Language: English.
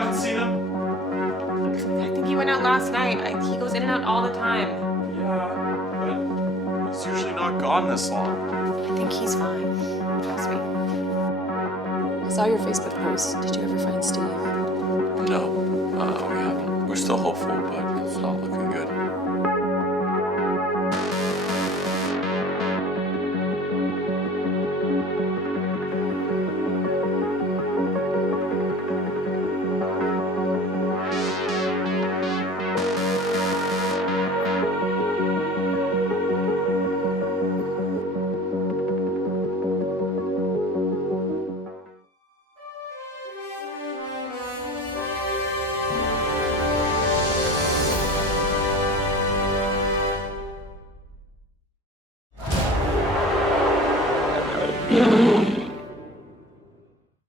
haven't seen him? I think he went out last night. He goes in and out all the time. Yeah, but he's usually not gone this long. I think he's fine. Trust me. I saw your Facebook post. Did you ever find Steve? No, we haven't. We're still hopeful, but it's not looking good.